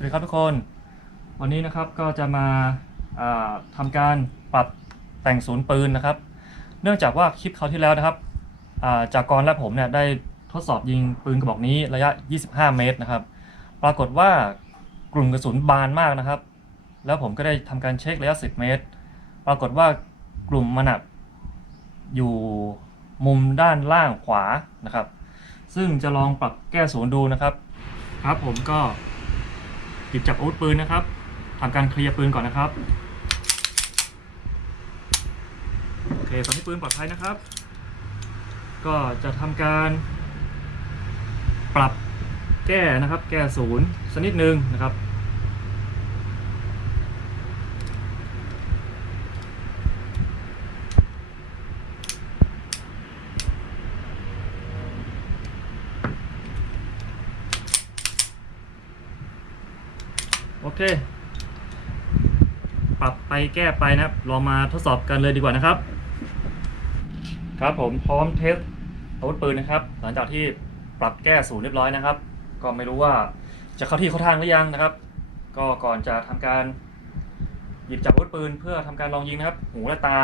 สวัสดีครับทุกคน วันนี้นะครับก็จะมาาทำการปรับแต่งศูนย์ปืนนะครับ เนื่องจากว่าคลิปเขาวที่แล้วนะครับาจากกรและผมเนี่ยได้ทดสอบยิงปืนกระบอกนี้ระยะ 25 เมตรนะครับ ปรากฏว่ากลุ่มกระสุนบานมากนะครับ แล้วผมก็ได้ทำการเช็คระยะ 10 เมตร ปรากฏว่ากลุ่มมันอยู่มุมด้านล่างขวานะครับ ซึ่งจะลองปรับแก้ศูนย์ดูนะครับ ครับผมก็ หยิบจับอาวุธปืนนะครับทำการเคลียร์ปืนก่อนนะครับโอเคตอนนี้ปืนปลอดภัยนะครับ ก็จะทำการ ปรับแก้นะครับ แก้ศูนย์สักนิดนึงนะครับ โอเค ปรับไปแก้ไปนะครับลองมาทดสอบกันเลยดีกว่านะครับ ครับผมพร้อมเทสอาวุธปืนนะครับ หลังจากที่ปรับแก้ศูนย์เรียบร้อยนะครับ ก็ไม่รู้ว่าจะเข้าที่เข้าทางหรือยังนะครับ ก็ก่อนจะทำการหยิบจับอาวุธปืนเพื่อทำการลองยิงนะครับ หูและตา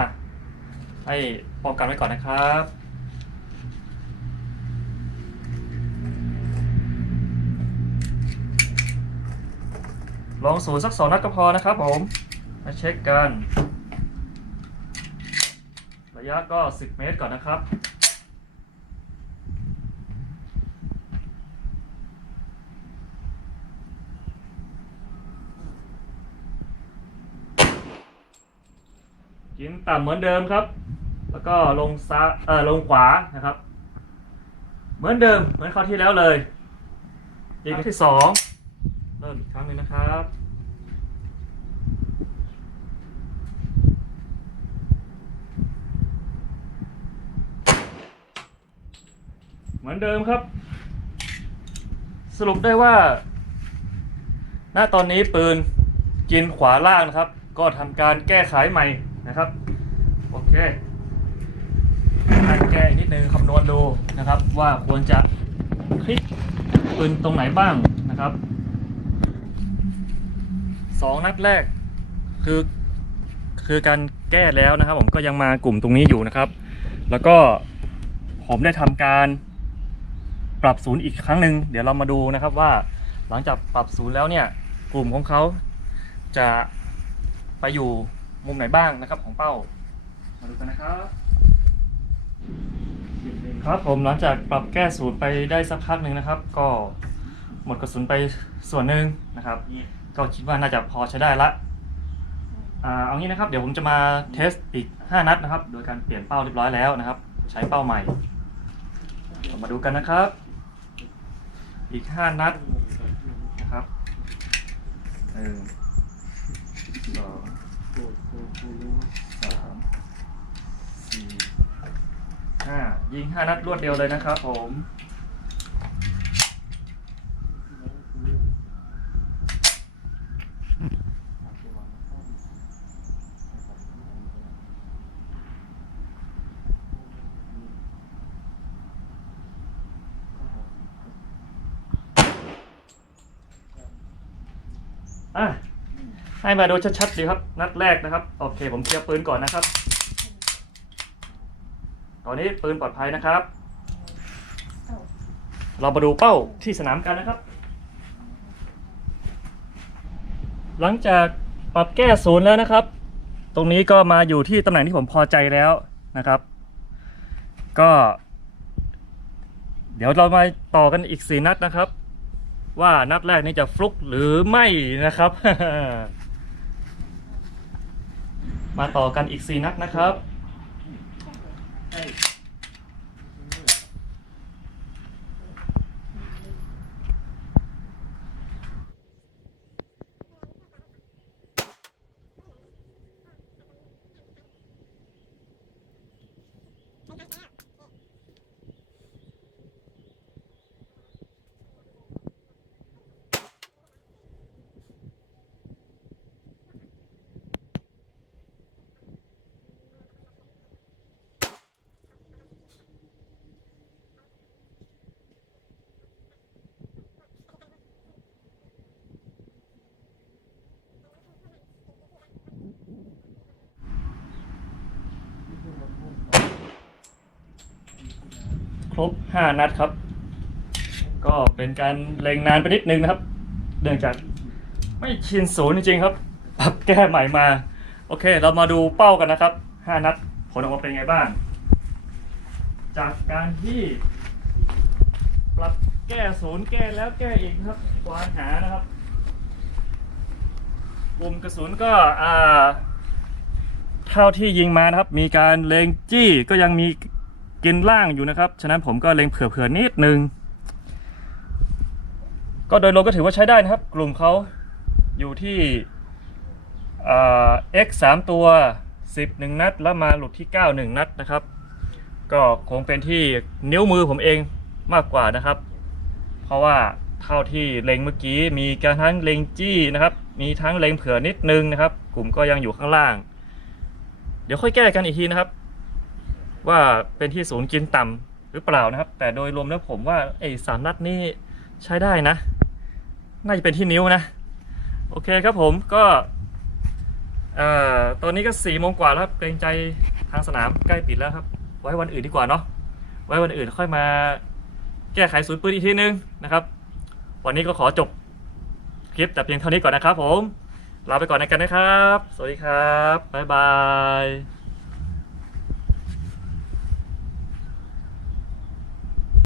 ให้ป้องกันไว้ก่อนนะครับ ลองศูนย์สักสองนัดก็พอนะครับผม มาเช็คกัน ระยะก็ 10 เมตรก่อนนะครับยิงต่ำเหมือนเดิมครับ แล้วก็ลงซ้ายเออลงขวานะครับ เหมือนเดิมเหมือนคราวที่แล้วเลยยิงครั้งที่สองเริ่มอีกครั้งหนึ่งนะครับ เหมือนเดิมครับ สรุปได้ว่า ณตอนนี้ปืนกินขวาล่างนะครับ ก็ทำการแก้ไขใหม่นะครับ โอเคการแก้นิดนึงคำนวณดูนะครับ ว่าควรจะคลิกปืนตรงไหนบ้างนะครับสองนัดแรกคือคือการแก้แล้วนะครับ ผมก็ยังมากลุ่มตรงนี้อยู่นะครับ แล้วก็ผมได้ทำการ ปรับศูนย์อีกครั้งหนึ่งเดี๋ยวเรามาดูนะครับว่าหลังจากปรับศูนย์แล้วเนี่ยกลุ่มของเขาจะไปอยู่มุมไหนบ้างนะครับของเป้า มาดูกันนะครับครับผมหลังจากปรับแก้ศูนย์ไปได้สักพักหนึ่งนะครับ ก็หมดกระสุนไปส่วนหนึ่งนะครับ ก็คิดว่าน่าจะพอใช้ได้ละอ่าเอางี้นะครับเดี๋ยวผมจะมาเทสอีก 5 นัดนะครับ โดยการเปลี่ยนเป้าเรียบร้อยแล้วนะครับ ใช้เป้าใหม่ มาดูกันนะครับ อีก5นัดนะครับหนึ่งสองสามสี่ห้ายิง5นัดรวดเดียวเลยนะครับผม อะให้มาดูชัดๆดีครับ นัดแรกนะครับ โอเค ผมเคลียร์ปืนก่อนนะครับ ตอนนี้ปืนปลอดภัยนะครับ เรามาดูเป้าที่สนามกันนะครับ หลังจากปรับแก้ศูนย์แล้วนะครับ ตรงนี้ก็มาอยู่ที่ตำแหน่งที่ผมพอใจแล้วนะครับ ก็ เดี๋ยวเรามาต่อกันอีกสี่นัดนะครับ ว่านัดแรกนี้จะฟลุกหรือไม่นะครับ มาต่อกันอีก 4 นัดนะครับ ครบ 5 นัดครับ ก็เป็นการเล็งนานไปนิดนึงนะครับ เนื่องจากไม่ชินศูนย์จริงๆครับ ปรับแก้ใหม่มา โอเค เรามาดูเป้ากันนะครับ 5 นัดผลออกมาเป็นไงบ้าง จากการที่ปรับแก้ศูนย์แก้แล้วแก้อีกครับควานหานะครับกลุ่มกระสุนก็อ่าเท่าที่ยิงมานะครับ มีการเลงจี้ก็ยังมี กินล่างอยู่นะครับ ฉะนั้นผมก็เล็งเผื่อๆนิดนึง ก็โดยรวมก็ถือว่าใช้ได้นะครับ กลุ่มเขาอยู่ที่อ่า x 3ตัว 10 1 นัด แล้วมาหลุดที่ 9 1 นัดนะครับ ก็คงเป็นที่นิ้วมือผมเองมากกว่านะครับ เพราะว่าเท่าที่เล็งเมื่อกี้มีการทั้งเล็งจี้นะครับ มีทั้งเล็งเผื่อนิดนึงนะครับ กลุ่มก็ยังอยู่ข้างล่าง เดี๋ยวค่อยแก้กันอีกทีนะครับ ว่าเป็นที่ศูนย์กินต่ำหรือเปล่านะครับ แต่โดยรวมแล้วผมว่าไอ้สามนัดนี่ใช้ได้นะ น่าจะเป็นที่นิ้วนะ โอเคครับผมก็เอ่อตอนนี้ก็สี่โมงกว่าแล้วครับเกรงใจทางสนามใกล้ปิดแล้วครับ ไว้วันอื่นดีกว่าเนาะไว้วันอื่นค่อยมาแก้ไขศูนย์ปืนอีกทีนึงนะครับ วันนี้ก็ขอจบคลิปแต่เพียงเท่านี้ก่อนนะครับผมลาไปก่อนในกันนะครับ สวัสดีครับ บ๊ายบาย